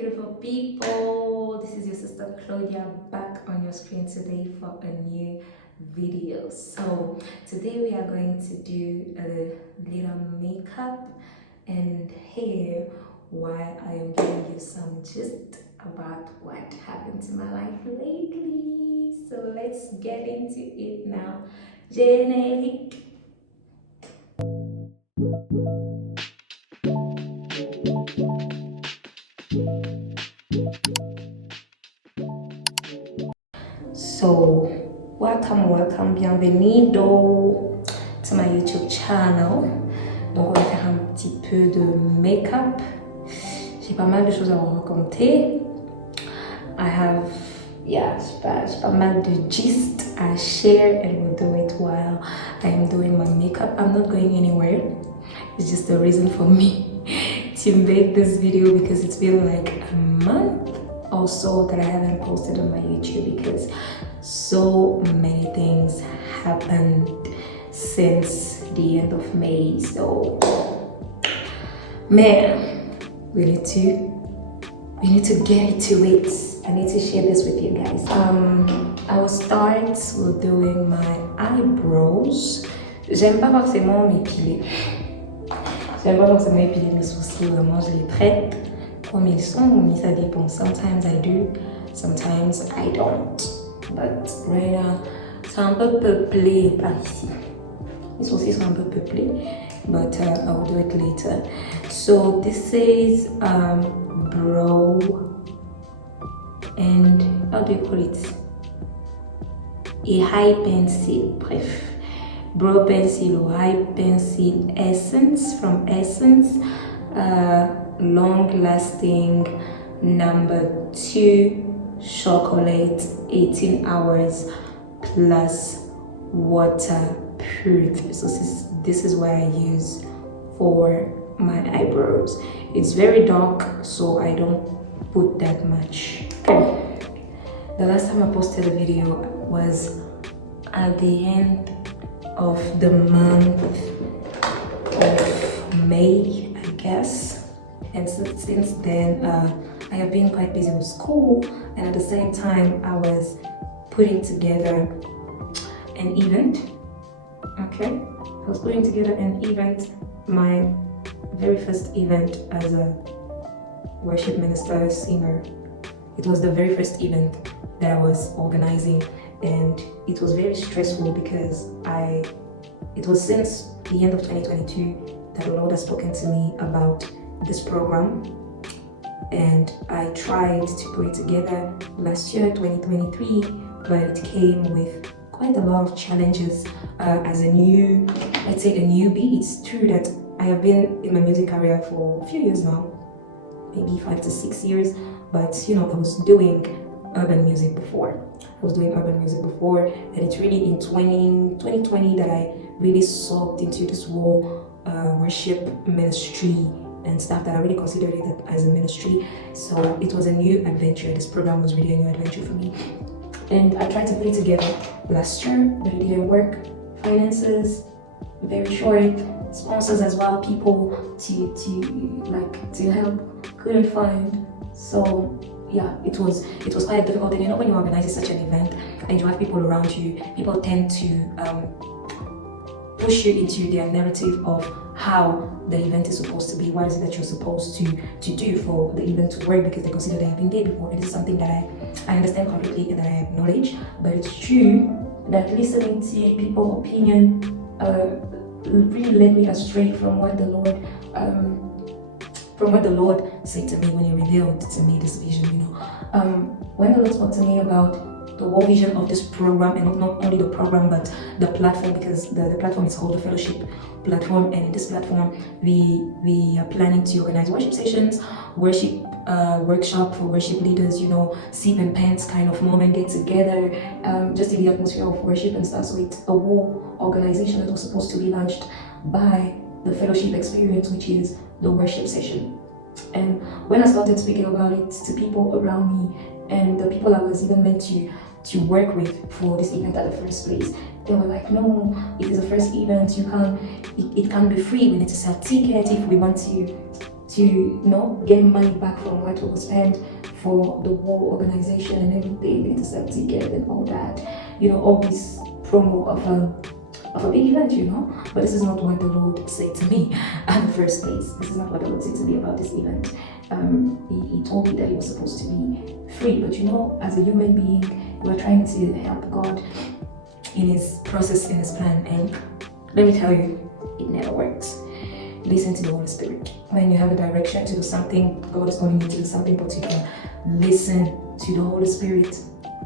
beautiful people. This is your sister Claudia back on your screen today for a new video. So today we are going to do a little makeup and hair while I am giving you some gist about what happened to my life lately. So let's get into it now. Generic. So welcome, bienvenido to my YouTube channel. Donc on va faire un petit peu de make-up. J'ai pas mal de choses à vous raconter. I have, j'ai pas mal de gist I share, and we'll do it while I am doing my makeup. I'm not going anywhere. It's just a reason for me to make this video because it's been like a month or so that I haven't posted on my YouTube because so many things happened since the end of May. So man, we need to get into it. I need to share this with you guys. I will start with doing my eyebrows. J'aime pas forcément m'épiler. J'aime pas forcément épiler mes sourcils, vraiment je les traite comme ils sont, mais ça dépend. Sometimes I do, sometimes I don't. But right now, c'est un peu peuplé par ici. Les sourcils sont un peu peuplés, but I will do it later. So this is brow and how do you call it? A high pencil, bref. Brow pencil or high pencil essence from Essence. Long lasting number 2 chocolate 18 hours plus waterproof. So this is what I use for my eyebrows. It's very dark, so I don't put that much. Okay. The last time I posted a video was at the end of the month of May, I guess. And since then, I have been quite busy with school, and at the same time, I was putting together an event. Okay, I was putting together an event, my very first event as a worship minister, singer. It was the very first event that I was organizing, and it was very stressful because it was since the end of 2022 that the Lord has spoken to me about this program, and I tried to put it together last year, 2023, but it came with quite a lot of challenges as a let's say a newbie. It's true that I have been in my music career for a few years now, maybe 5 to 6 years, but you know, I was doing urban music before. And it's really in 2020 that I really soaked into this whole worship ministry and stuff, that I really considered it as a ministry. So it was a new adventure. This program was really a new adventure for me, and I tried to put it together last year, but it didn't work. Finances very short, sponsors as well, people to help, couldn't find. So yeah, it was quite difficult. And you know, when you organize such an event and you have people around you, people tend to push you into their narrative of how the event is supposed to be. What is it that you're supposed to do for the event to work, because they consider that you've been there before. It is something that I understand completely and that I acknowledge, but it's true that listening to people's opinion really led me astray from what the Lord said to me when He revealed to me this vision. You know, when the Lord spoke to me about the whole vision of this program, and not only the program but the platform, because the platform is called the Fellowship Platform, and in this platform we are planning to organize worship sessions, worship workshop for worship leaders, you know, sip and pants kind of moment, get together, just in the atmosphere of worship and stuff. So it's a whole organization that was supposed to be launched by the fellowship experience, which is the worship session. And when I started speaking about it to people around me and the people I was even meant to work with for this event at the first place, they were like, no, it is a first event, it can't be free, we need to sell tickets if we want to to get money back from what was spent for the whole organization and everything, to sell tickets and all that. All this promo of a big event, but this is not what the Lord said to me in the first place. This is not what the Lord said to me about this event. He told me that it was supposed to be free, but as a human being, we're trying to help God in his process, in his plan, and let me tell you, it never works. Listen to the Holy Spirit. When you have a direction to do something, God is calling you to do something, but you can listen to the Holy Spirit,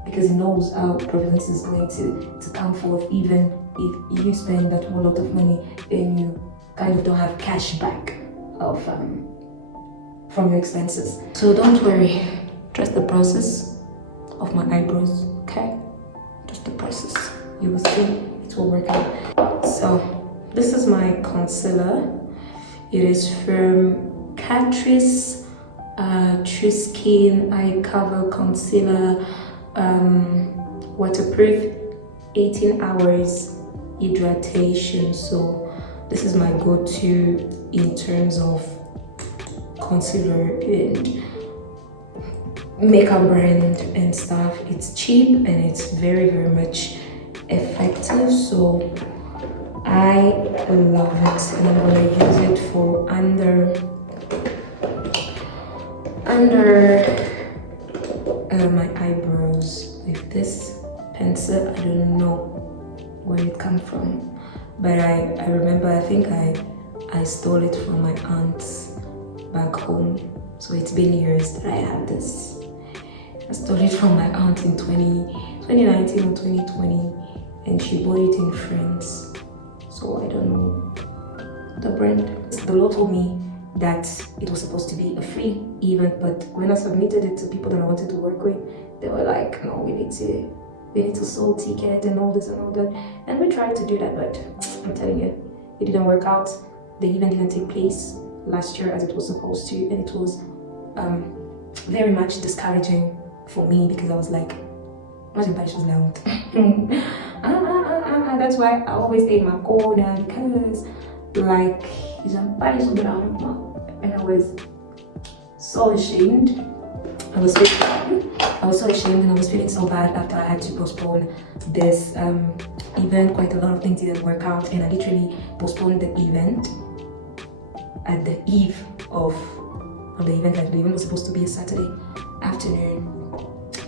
because he knows how providence is going to come forth, even if you spend that whole lot of money and you kind of don't have cash back from your expenses. So don't worry, trust the process of my eyebrows, okay? Just the process. You will see it will work out. So this is my concealer. It is from Catrice True Skin Eye Cover Concealer, waterproof, 18 hours hydration. So this is my go-to in terms of concealer and makeup brand and stuff. It's cheap and it's very, very much effective. So I love it, and I'm gonna use it for under my eyebrows with this pencil. I don't know where it comes from, but I remember, I think I stole it from my aunt's back home. So it's been years that I have this. I stole it from my aunt in 2019 or 2020, and she bought it in France. So I don't know the brand. The Lord told me that it was supposed to be a free event, but when I submitted it to people that I wanted to work with, they were like, no, we need to sell ticket and all this and all that. And we tried to do that, but I'm telling you, it didn't work out. The event didn't take place last year as it was supposed to, and it was very much discouraging for me, because I was like, that's why I always stay in my corner, because like and I was so ashamed. I was so ashamed, and I was feeling so bad after I had to postpone this event. Quite a lot of things didn't work out, and I literally postponed the event at the eve of the event. Like, the event was supposed to be a Saturday afternoon,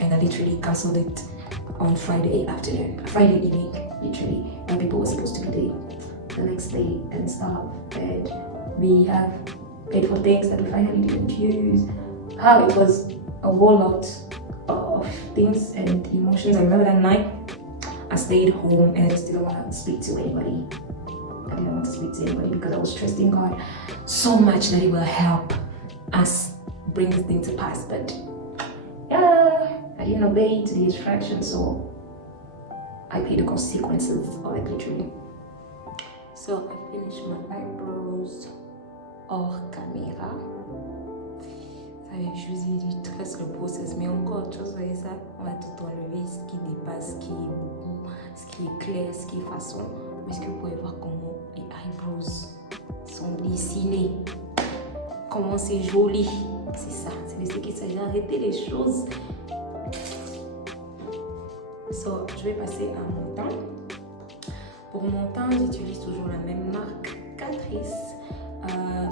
and I literally cancelled it on Friday evening, literally, when people were supposed to be there the next day and stuff. And we have paid for things that we finally didn't use. It was a whole lot of things and emotions. I remember that night I stayed home and I just didn't want to speak to anybody. I didn't want to speak to anybody because I was trusting God so much that He will help us bring this thing to pass. But yeah, I didn't obey to the instructions, so I paid the consequences of it, literally. So I finished my eyebrows hors caméra. Je vous ai dit, tresse le process, mais encore, tu vois ça, on va tout enlever, ce qui dépasse, ce qui est beaucoup, ce qui est clair, ce qui est façon. Parce que vous pouvez voir comment les eyebrows sont dessinés, comment c'est joli. C'est ça, c'est de ce qu'il s'agit, d'arrêter les choses. So, je vais passer à mon teint. Pour mon teint, j'utilise toujours la même marque, Catrice.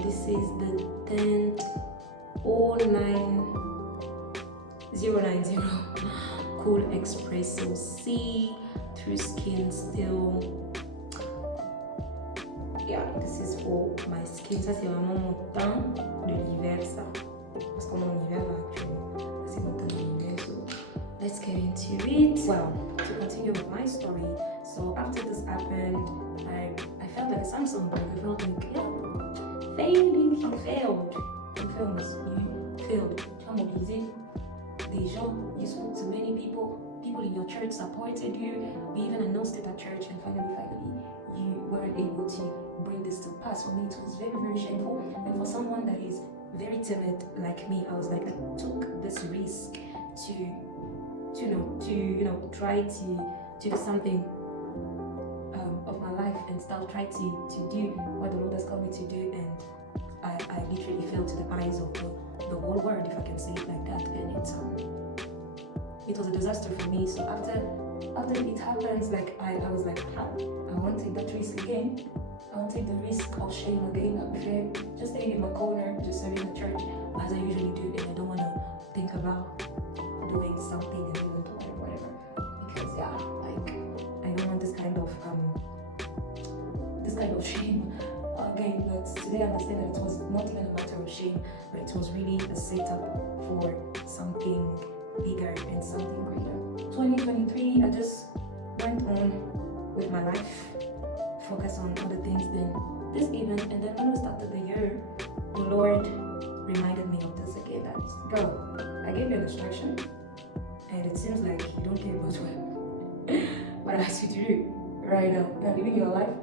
This is the tint 090 Cool Espresso C True Skin Still. Yeah, this is for my skin. Ça c'est vraiment mon teint de l'hiver, ça. Parce qu'on est en hiver là actuellement. C'est mon teint de l'hiver. So let's get into it. Well, to continue with my story. So after this happened, I felt like a Samsung brand. I felt like, yeah, failing, he failed. You failed. Tu as mobilisé des gens. You spoke to many people. People in your church supported you. We even announced it at church, and finally, you weren't able to bring this to pass. For me, it was very, very shameful. And for someone that is very timid like me, I was like, I took this risk to try to do something of my life and start try to do what the Lord has called me to do, and I literally fell to the eyes of the whole world, if I can say it like that. And it was a disaster for me. So after it happens, like I was like, I won't take that risk again. I won't take the risk of shame again. I prefer just staying in my corner, just serving the church as I usually do, and I don't want to think about doing something and doing whatever. Because yeah, like I don't want this kind of shame again. But today I understand that it was not even a matter of shame, but it was really a setup for something bigger and something greater. 2023, I just went on with my life, focus on other things than this event. And then when we started the year, the Lord reminded me of this again, that girl, I gave you an instruction and it seems like you don't care about what I asked you to do right now. You're living your life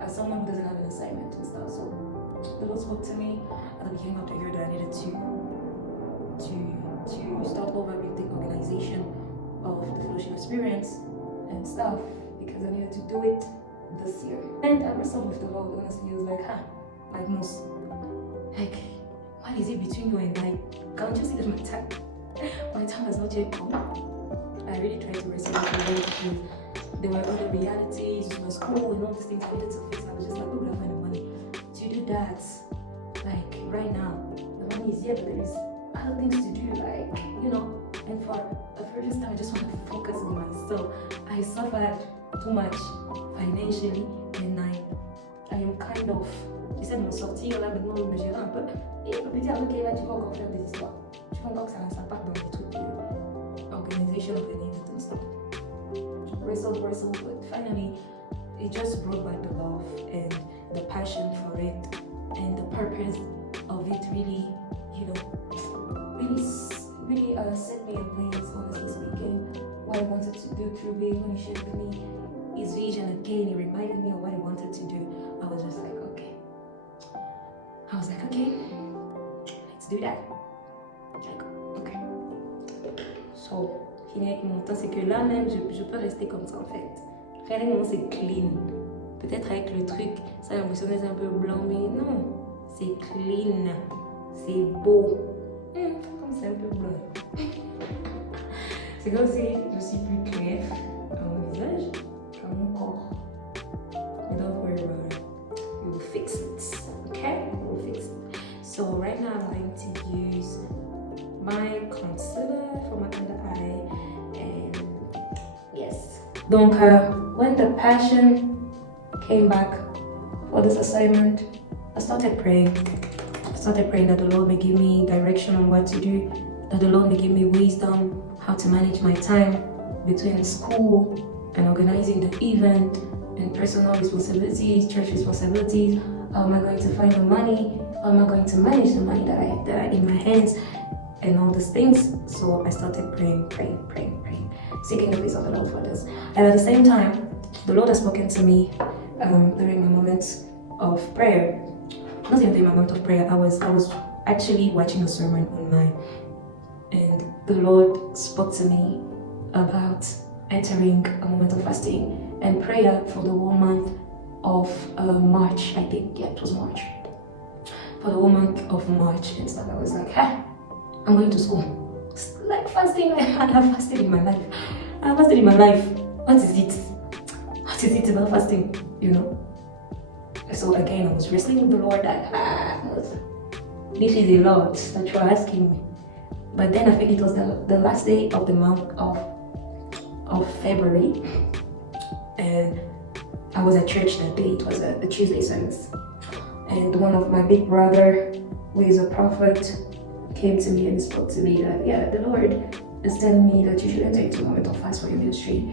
as someone who doesn't have an assignment and stuff. So the Lord spoke to me at the beginning of the year that I needed to start over with the organization of the fellowship experience and stuff, because I needed to do it this year. And I wrestled with the Lord, honestly. I was like, like most, like, what is it between you and I? Can't you see that my time has not yet come? I really tried to wrestle with the Lord because there were other realities, my school and all these things I needed to fix. I was just like, where would I find the money to do that? Like right now, the money is here, but there is other things to do, like, you know. And for the first time, I just want to focus on myself. I suffered too much financially, and I am kind of, j'essaie de m'en sortir là maintenant, de me gérer un peu. Et petit à petit, là, tu vas encore faire des histoires. Tu vas encore que ça part dans les trucs de organization of an event and stuff. Wrestle, but finally, it just brought back the love and the passion for it, and the purpose of it really, you know, really set me in place, honestly speaking. What I wanted to do through it, when he shared with me his vision again, he reminded me of what he wanted to do. I was just like, okay. Let's do that. Like, okay. So, fini avec mon temps, c'est que là même, je peux rester comme ça en fait. Rien que mon c'est clean. Peut-être avec le truc, ça a l'impression d'être un peu blanc, mais non, c'est clean, c'est beau. Comme c'est un peu blanc. C'est comme si je suis plus claire à mon visage qu'à mon corps. But don't worry about it. We will fix it. Okay? We will fix it. So right now I'm going to use my concealer for my under eye, and yes. Donc when the passion came back for this assignment, I started praying. That the Lord may give me direction on what to do, that the Lord may give me wisdom how to manage my time between school and organizing the event and personal responsibilities, church responsibilities. How am I going to find the money? How am I going to manage the money that are in my hands, and all these things? So I started praying, seeking the face of the Lord for this. And at the same time, the Lord has spoken to me during my moments of prayer. Not even during my moment of prayer, I was actually watching a sermon online, and the Lord spoke to me about entering a moment of fasting and prayer for the whole month of March, I think. Yeah, it was March. For the whole month of March and stuff. I was like, I'm going to school. It's like fasting. I have fasted in my life. What is it? What is it about fasting? You know? So again, I was wrestling with the Lord that this is a lot that you're asking me. But then I think it was the last day of the month of February, and I was at church that day. It was a Tuesday service, and one of my big brother, who is a prophet, came to me and spoke to me that the Lord is telling me that you should enter into a moment of fast for your ministry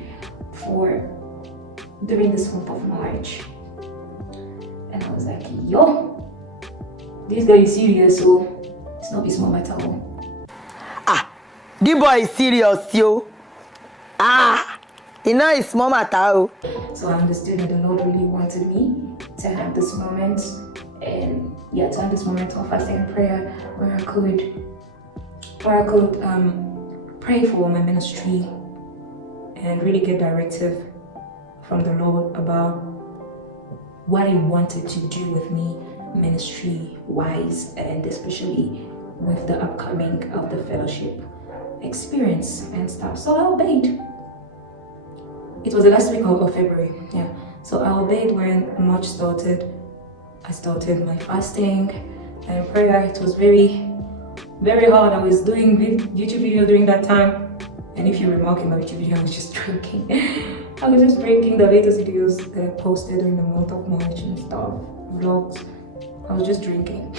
during this month of March. And I was like, yo, this guy is serious, so it's not be small matter. This boy is serious, yo. You know it's small matter. So I understood that the Lord really wanted me to have this moment, and to have this moment of fasting and prayer where I could pray for my ministry and really get directive from the Lord about what He wanted to do with me ministry wise, and especially with the upcoming of the fellowship experience and stuff. So I obeyed. It was the last week of February, yeah. So I obeyed when March started. I started my fasting and prayer. It was very, very hard. I was doing YouTube video during that time. And if you remark in my YouTube video, I was just drinking. I was just drinking the latest videos that I posted during the month of March and stuff, vlogs. I was just drinking.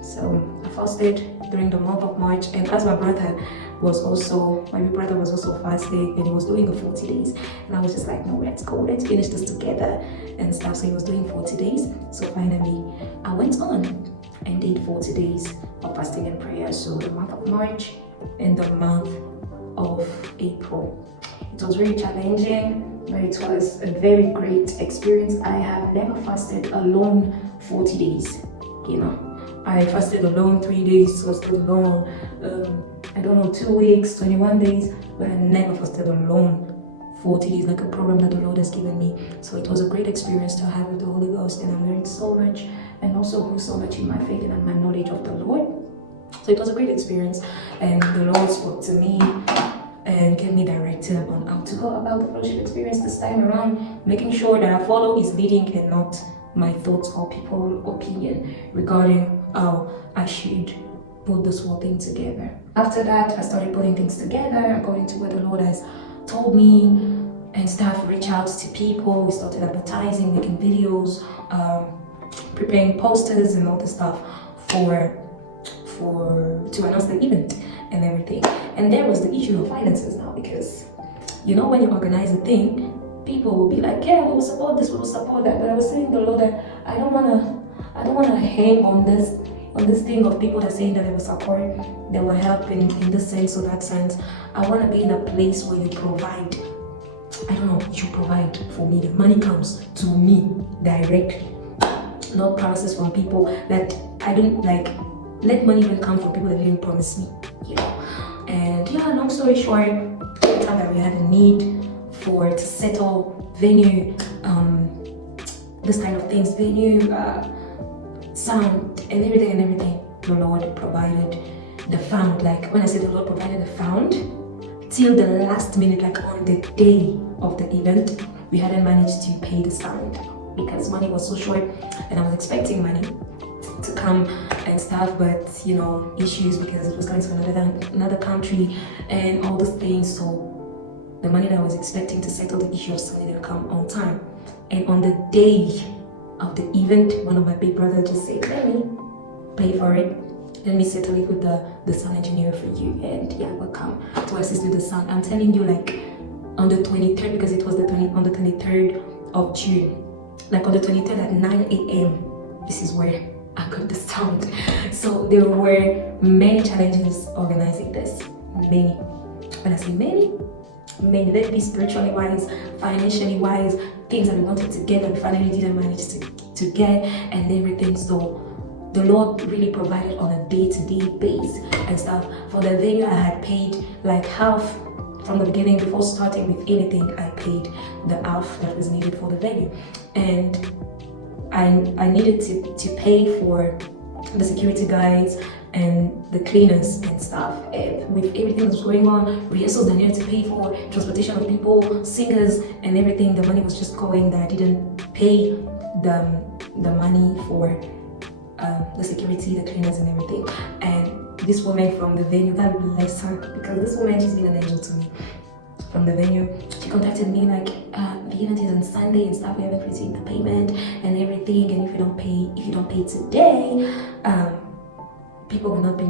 So I fasted during the month of March, and as my big brother was also fasting, and he was doing the 40 days. And I was just like, no, let's go, let's finish this together and stuff. So he was doing 40 days. So finally, I went on and did 40 days of fasting and prayer. So the month of March and the month of April. It was very challenging, but it was a very great experience. I have never fasted alone 40 days, you know. I fasted alone 3 days, fasted alone, 2 weeks, 21 days, but I never fasted alone 40 days, like a program that the Lord has given me. So it was a great experience to have with the Holy Ghost, and I learned so much and also grew so much in my faith and my knowledge of the Lord. So it was a great experience, and the Lord spoke to me and gave me direction on how to go about the fellowship experience this time around, making sure that I follow His leading and not my thoughts or people's opinion regarding how I should put this whole thing together. After that, I started putting things together according to what the Lord has told me and stuff. Reach out to people. We started advertising, making videos, preparing posters and all this stuff to announce the event and everything. And there was the issue of finances now, because you know, when you organize a thing, people will be like, yeah, we will support this, we will support that. But I was saying to the Lord that I don't wanna hang on this thing of people that are saying that they will support, they will help in this sense or that sense. I want to be in a place where you provide. I don't know, you provide for me. The money comes to me directly, not promises from people that I don't like. Let money even come from people that didn't promise me, you know. And yeah, long story short, the time that we had a need to settle venue, this kind of things, venue, sound, and everything, the Lord provided the fund. Like when I say the Lord provided the fund, till the last minute, like on the day of the event, we hadn't managed to pay the sound because money was so short, and I was expecting money to come and stuff, but you know, issues because it was coming from another country and all those things. So the money that I was expecting to settle the issue of sound didn't come on time. And on the day of the event, one of my big brothers just said, let me pay for it, let me settle it with the sound engineer for you, and yeah, we'll come to assist with the sound. I'm telling you, like on the 23rd, because it was on the 23rd of June, like on the 23rd at 9 a.m, this is where I got the sound. So there were many challenges organizing this, many. When I say many, let it be spiritually wise, financially wise, things that we wanted to get and finally didn't manage to get and everything. So the Lord really provided on a day-to-day basis and stuff. For the venue, I had paid like half from the beginning. Before starting with anything, I paid the half that was needed for the venue. And I needed to pay for the security guys and the cleaners and stuff. And with everything that was going on, rehearsals I needed to pay for, transportation of people, singers and everything, the money was just going that I didn't pay the money for the security, the cleaners and everything. And this woman from the venue, God bless her, because this woman, she's been an angel to me. From the venue, she contacted me like, the event is on Sunday and stuff, we haven't received the payment and everything, and if you don't pay today, people will not be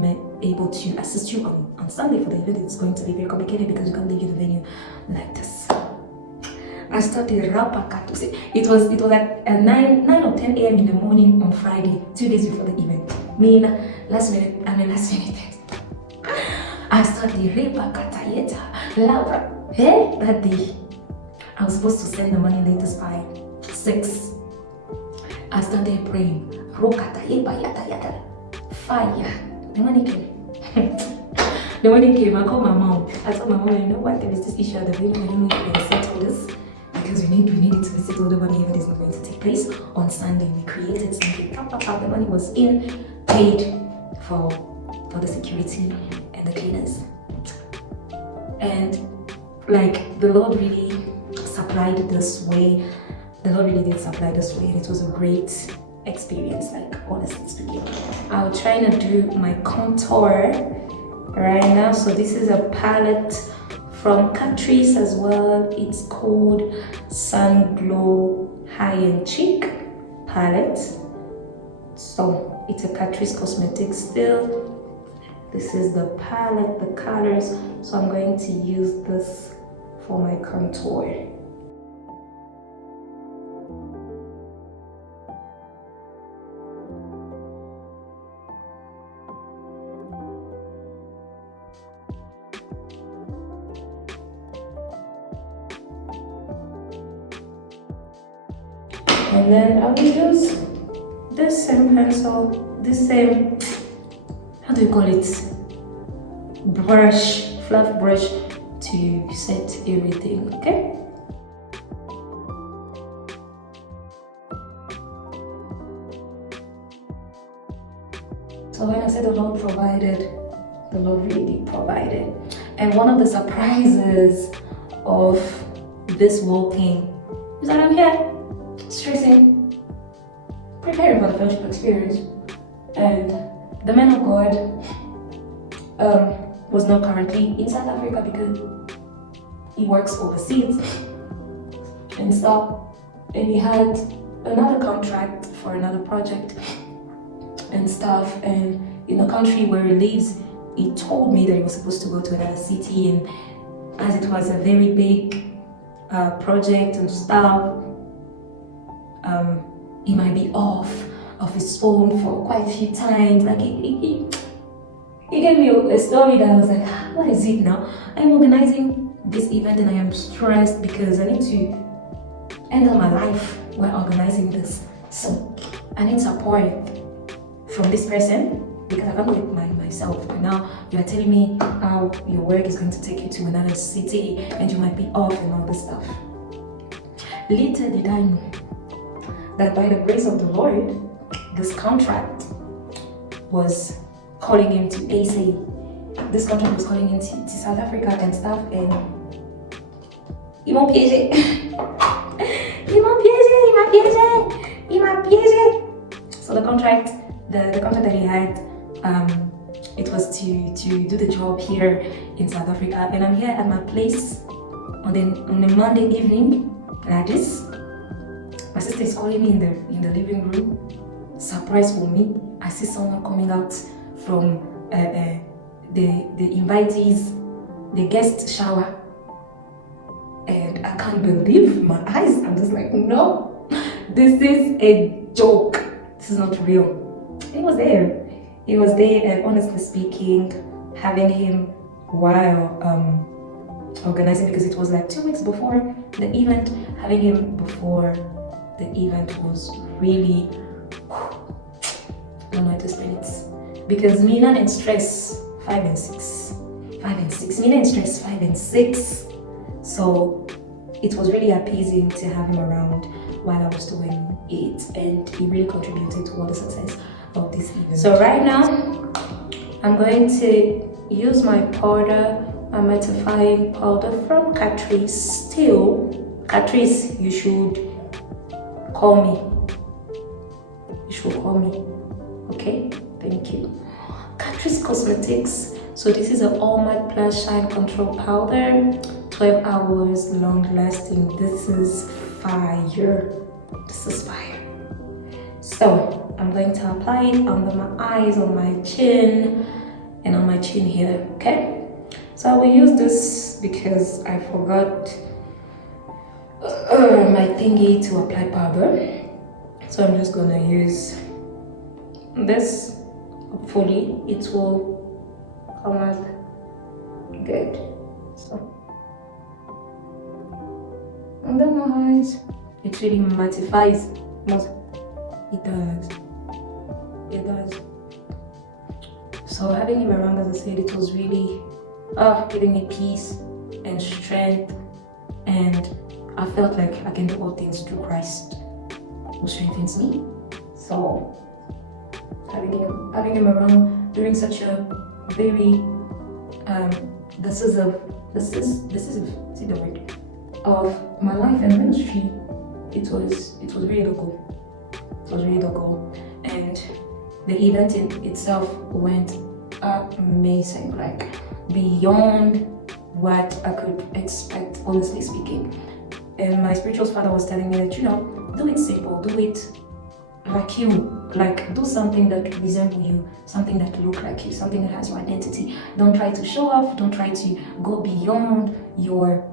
able to assist you on Sunday for the event. It's going to be very complicated because you can't leave the venue like this. I started rapakato. It was at 9 or 10 a.m. in the morning on Friday, 2 days before the event. Last minute. I started rapakata Laura. Hey, that day, I was supposed to send the money latest by 6. I started praying. Fire. The money came. The money came. I called my mom. I told my mom, you know what? There is this issue at the venue. I don't know if we can settle this because we needed to visit all the money event is not going to take place on Sunday. We created something. The money was in, paid for the security and the cleaners. And like the Lord really supplied this way. The Lord really did supply this way, and it was a great experience, like honestly speaking. I'll try to do my contour right now. So this is a palette from Catrice as well. It's called Sun Glow High and Cheek palette. So it's a Catrice Cosmetics still. This is the palette, the colors. So I'm going to use this for my contour. And then I will use this same pencil, this same, how do you call it, brush, fluff brush to set everything, okay? So when I said the Lord provided, the Lord really did provide it. And one of the surprises of this walking is that I'm here stressing, preparing for the fellowship experience, and the man of God was not currently in South Africa because he works overseas and stuff, and he had another contract for another project and stuff, and in the country where he lives, he told me that he was supposed to go to another city, and as it was a very big project and stuff, he might be off of his phone for quite a few times. Like he gave me a story that I was like, what is it now? I'm organizing this event and I am stressed because I need to end up my life while organizing this. So I need support from this person because I can't do it myself. And now you are telling me how your work is going to take you to another city and you might be off and all this stuff. Little did I know that by the grace of the Lord, this contract was calling him to AC. This contract was calling him to South Africa and stuff, and il m'a piégé. Il m'a piégé. So the contract that he had, it was to do the job here in South Africa, and I'm here at my place on a Monday evening like this. My sister is calling me in the living room. Surprise for me. I see someone coming out from the invitees, the guest shower, and I can't believe my eyes. I'm just like, no, this is a joke. This is not real. He was there. He was there, and honestly speaking, having him while organizing, because it was like 2 weeks before the event, having him before the event was really, I don't know how to explain it, because Mina and stress 5 and 6, Mina and stress 5 and 6, so it was really appeasing to have him around while I was doing it, and he really contributed to all the success of this event. So right now I'm going to use my powder, a mattifying powder from Catrice. Still, Catrice, you should call me. You should call me. Okay? Thank you. Catrice Cosmetics. So this is an All Matte Plus Shine Control Powder. 12 hours long lasting. This is fire. This is fire. So I'm going to apply it under my eyes, on my chin, and on my chin here. Okay? So I will use this because I forgot my thingy to apply powder. So I'm just gonna use this. Hopefully it will come out good. So under my eyes, it really mattifies. It does. It does. So having him around, as I said, it was really giving me peace and strength and I felt like I can do all things through Christ who strengthens me. So having him around during such a very decisive see the word of my life and ministry, it was really the goal. It was really the goal, and the event in itself went amazing, like beyond what I could expect, honestly speaking. And my spiritual father was telling me that, do it simple, do it like you, like do something that resembles you, something that look like you, something that has your identity. Don't try to show off, don't try to go beyond your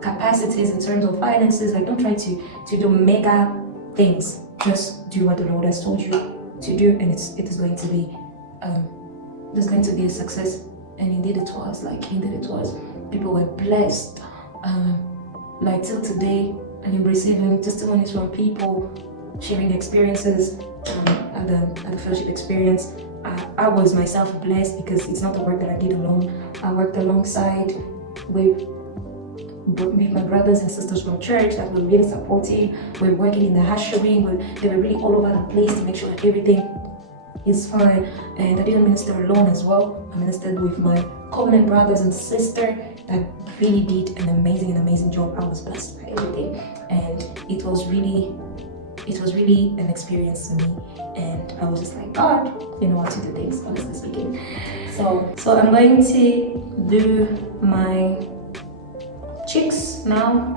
capacities in terms of finances. Like, don't try to do mega things. Just do what the Lord has told you to do, and it is going to be there's going to be a success. And indeed it was. People were blessed. Like till today, I'm receiving testimonies from people sharing experiences at the fellowship experience. I was myself blessed because it's not the work that I did alone. I worked alongside with my brothers and sisters from church that were really supportive. We're working in the ushering, they were really all over the place to make sure that everything is fine. And I didn't minister alone as well. I ministered with my covenant brothers and sisters that really did an amazing job. I was blessed by everything, and it was really an experience to me. And I was just like, God, you know how to do things, honestly speaking. So I'm going to do my cheeks now.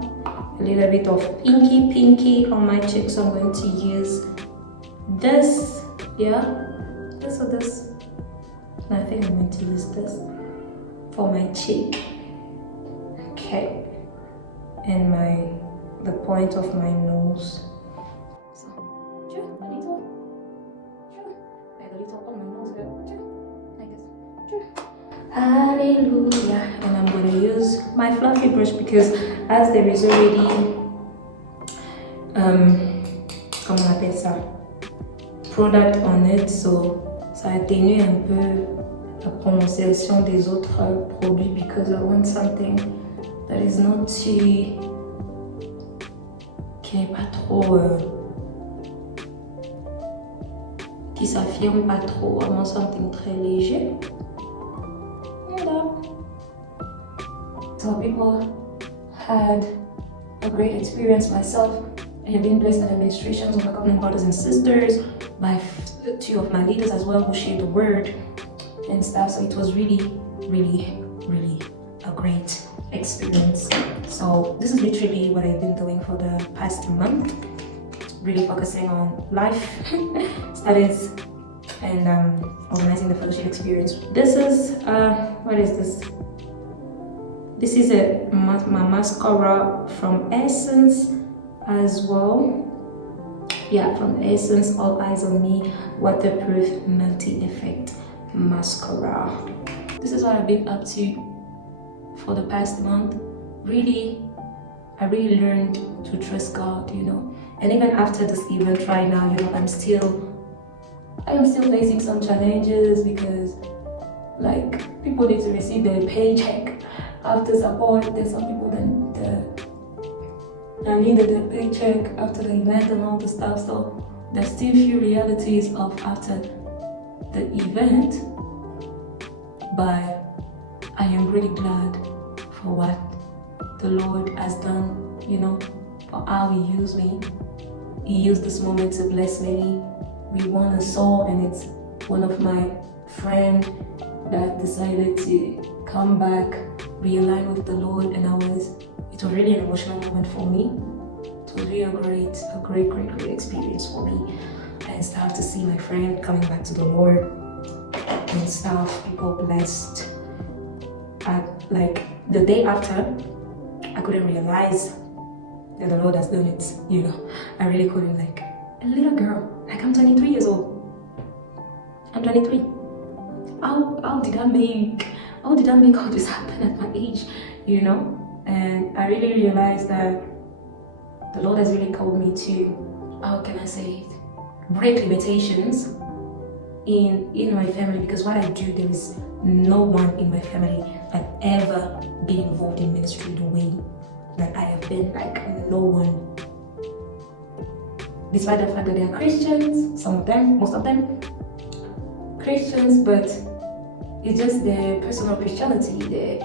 A little bit of pinky on my cheeks. So I'm going to use this, this or this. And I think I'm going to use this for my cheek. Okay, and the point of my nose. So, a little on my nose, like this. Hallelujah. And I'm going to use my fluffy brush because as there is already comment on appelle ça, product on it, so ça atténue un peu la prononciation des autres produits, because I want something that is not too, qui n'est pas trop qui s'affirme pas trop. I want something très léger. So people had a great experience. Myself, I have been blessed in administrations of my covenant brothers and sisters, by two of my leaders as well who shared the word and stuff. So it was really a great experience. So this is literally what I've been doing for the past month, really focusing on life, studies, and organizing the fellowship experience. This is what is this? This is my mascara from Essence as well. Yeah, from Essence, All Eyes on Me Waterproof Multi-Effect Mascara. This is what I've been up to for the past month. I really learned to trust God, And even after this event right now, I am still facing some challenges, because like people need to receive their paycheck after support. There's some people that needed their paycheck after the event and all the stuff. So there's still few realities of after the event, but I am really glad for what the Lord has done, for how He used me. He used this moment to bless me. We won a soul, and it's one of my friends that decided to come back, realign with the Lord, and it was really an emotional moment for me. It was really a great experience for me. And start to see my friend coming back to the Lord and stuff, people blessed. Like the day after, I couldn't realize that the Lord has done it, I really couldn't. Like a little girl, like I'm 23 years old. I'm 23. How did I make all this happen at my age, And I really realized that the Lord has really called me to, how can I say it, break limitations in my family, because what I do, there is no one in my family that ever been involved in ministry the way that I have been like no one. Despite the fact that they are Christians, some of them, most of them Christians, but it's just their personal Christianity.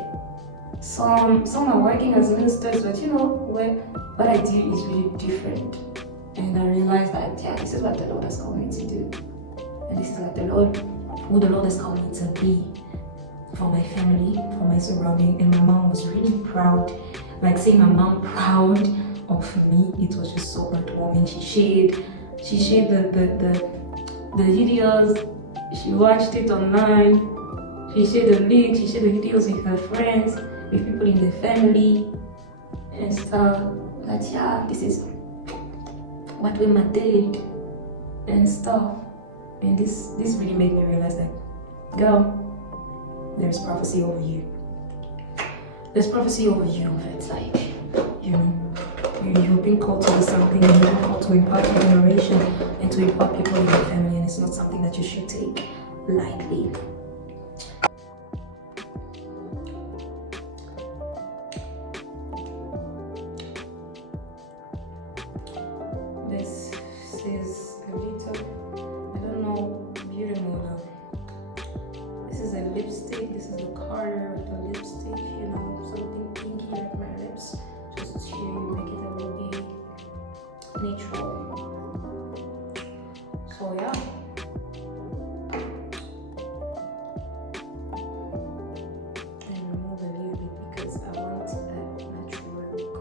Some are working as ministers, but you know, what I do is really different. And I realized that, yeah, this is what the Lord has called me to do. And this is like who the Lord has called me to be for my family, for my surrounding. And my mom was really proud. Like seeing my mom proud of me, it was just so heartwarming. She shared the videos, she watched it online, she shared the links, she shared the videos with her friends, with people in the family and stuff. That yeah, this is what Wema did and stuff. And this really made me realize that, girl, there's prophecy over you. There's prophecy over you. It's like, you know, you've been called to do something, you've been called to impart your generation and to impart people in your family, and it's not something that you should take lightly. This is a little, I don't know, beauty model. This is a lipstick. This is the color of the lipstick, you know, something pinky like my lips, just to make it a little bit natural. So yeah. And remove a little bit because I want a natural look.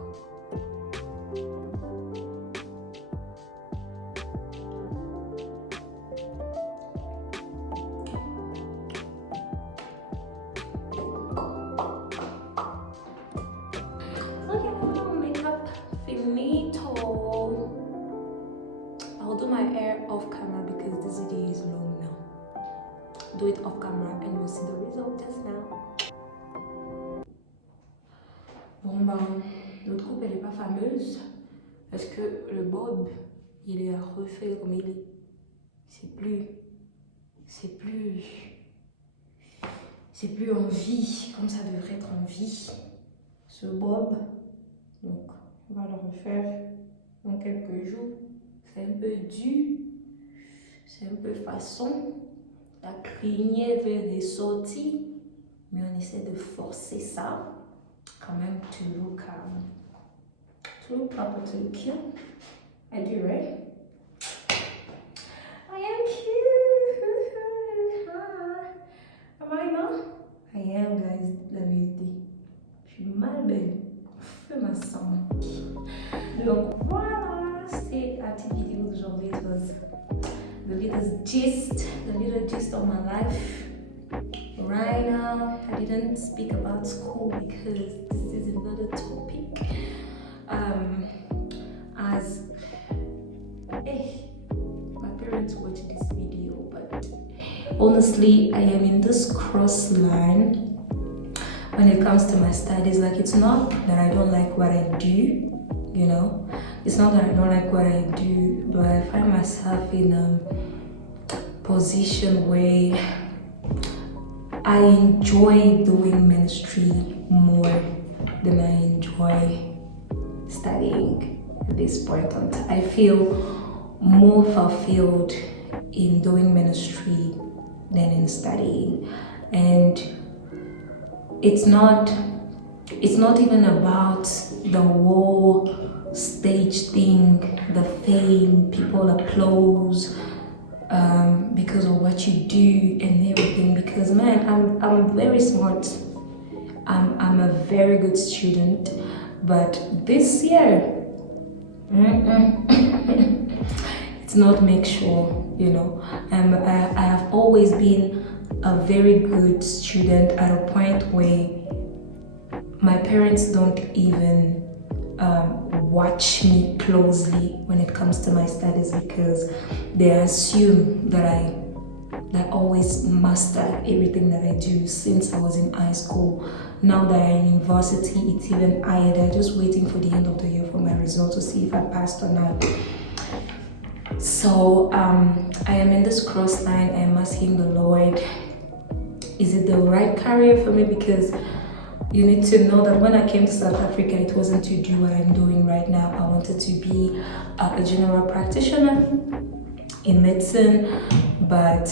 I'll do my hair off camera because this video is long now. Do it off camera and you'll see the result just now. Bon ben, notre coupe elle est pas fameuse parce que le bob il est à refaire comme il est. C'est plus en vie comme ça devrait être en vie ce bob. Donc on va le refaire dans quelques jours. C'est un peu dur, c'est un peu façon. La crinière est sortie, mais on essaie de forcer ça quand même to look proper, to look cute. I do, right? I am cute. Am I not? I am, guys, la vérité. Je suis mal belle. Fais ma sang. Donc voilà. C'est la petite vidéo d'aujourd'hui. It was the little gist of my life. Right now, I didn't speak about school because this is another topic. My parents watch this video, but honestly, I am in this cross line when it comes to my studies. Like, it's not that I don't like what I do, you know. It's not that I don't like what I do, but I find myself in a position where I enjoy doing ministry more than I enjoy studying at this point on time. I feel more fulfilled in doing ministry than in studying. And it's not even about the whole stage thing, the fame, people applause because of what you do and everything. Because man, I'm very smart. I'm a very good student, but this year it's not make sure, you know. I have always been a very good student at a point where my parents don't even watch me closely when it comes to my studies because they assume that I always master everything that I do since I was in high school. Now that I'm in university, it's even higher. They're just waiting for the end of the year for my results to see if I passed or not. So I am in this cross line. I'm asking the Lord, is it the right career for me? Because You need to know that when I came to South Africa, it wasn't to do what I'm doing right now. I wanted to be a general practitioner in medicine, but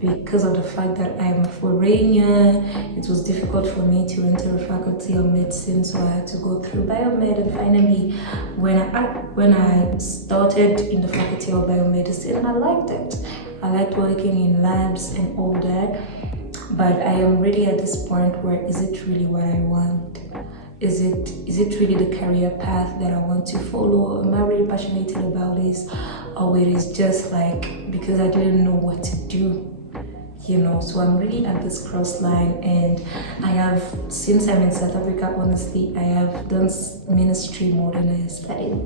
because of the fact that I'm a foreigner, it was difficult for me to enter the faculty of medicine, so I had to go through biomed. And finally, when I started in the faculty of biomedicine, I liked it. I liked working in labs and all that, but I am really at this point where, is it really what I want? Is it really the career path that I want to follow? Am I really passionate about this? Or it is just like because I didn't know what to do, you know? So I'm really at this cross line, and I have, since I'm in South Africa, honestly, I have done ministry more than I studied.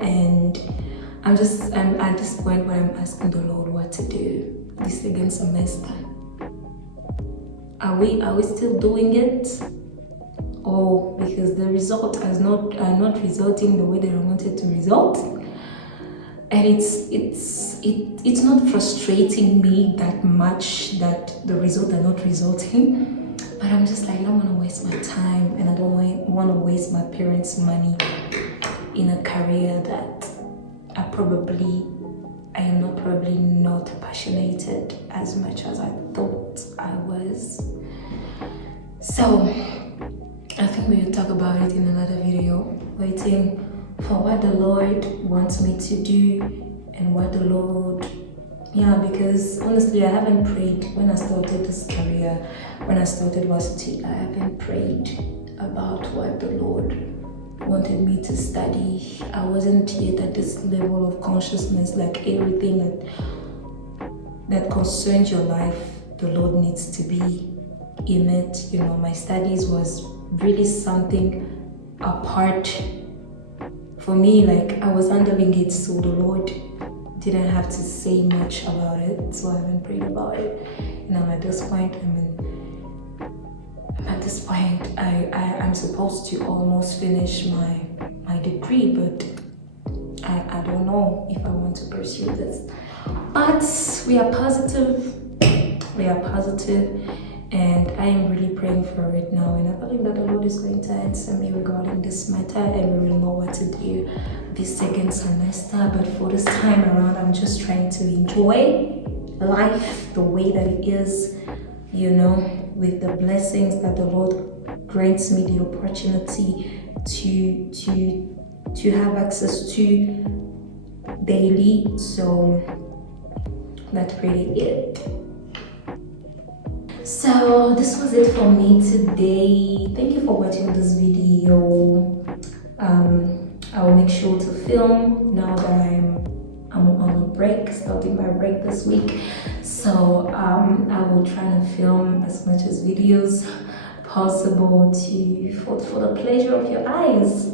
And I'm at this point where I'm asking the Lord what to do this second semester. Are we still doing it? Or because the result are not resulting the way that I wanted to result? And it's not frustrating me that much that the results are not resulting, but I'm just like, I don't want to waste my time, and I don't want to waste my parents' money in a career that I am probably not passionate as much as I thought I was. So I think we will talk about it in another video, waiting for what the Lord wants me to do and what the Lord, because honestly I haven't prayed when I started this career, when I started varsity. I haven't prayed about what the Lord wanted me to study. I wasn't yet at this level of consciousness, like everything that concerns your life, the Lord needs to be in it. You know, my studies was really something apart for me, like I was handling it, so the Lord didn't have to say much about it, so I haven't prayed about it. And I'm at this point, I'm supposed to almost finish my degree, but I don't know if I want to pursue this. But we are positive, and I am really praying for it now, and I believe that the Lord is going to answer me regarding this matter, and we will know what to do this second semester. But for this time around, I'm just trying to enjoy life the way that it is, you know, with the blessings that the Lord grants me the opportunity to have access to daily. So that's really it. So this was it for me today. Thank you for watching this video. I will make sure to film now that I'm on a break, starting my break this week. So I will try and film as much as videos possible for the pleasure of your eyes,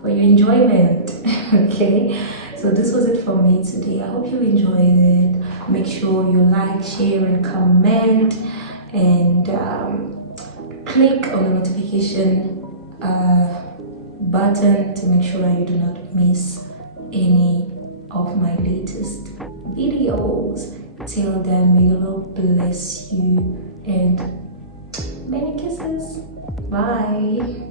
for your enjoyment. Okay, so this was it for me today. I hope you enjoyed it. Make sure you like, share, and comment, and click on the notification button to make sure that you do not miss any of my latest videos. Till then, may the Lord bless you, and many kisses. Bye.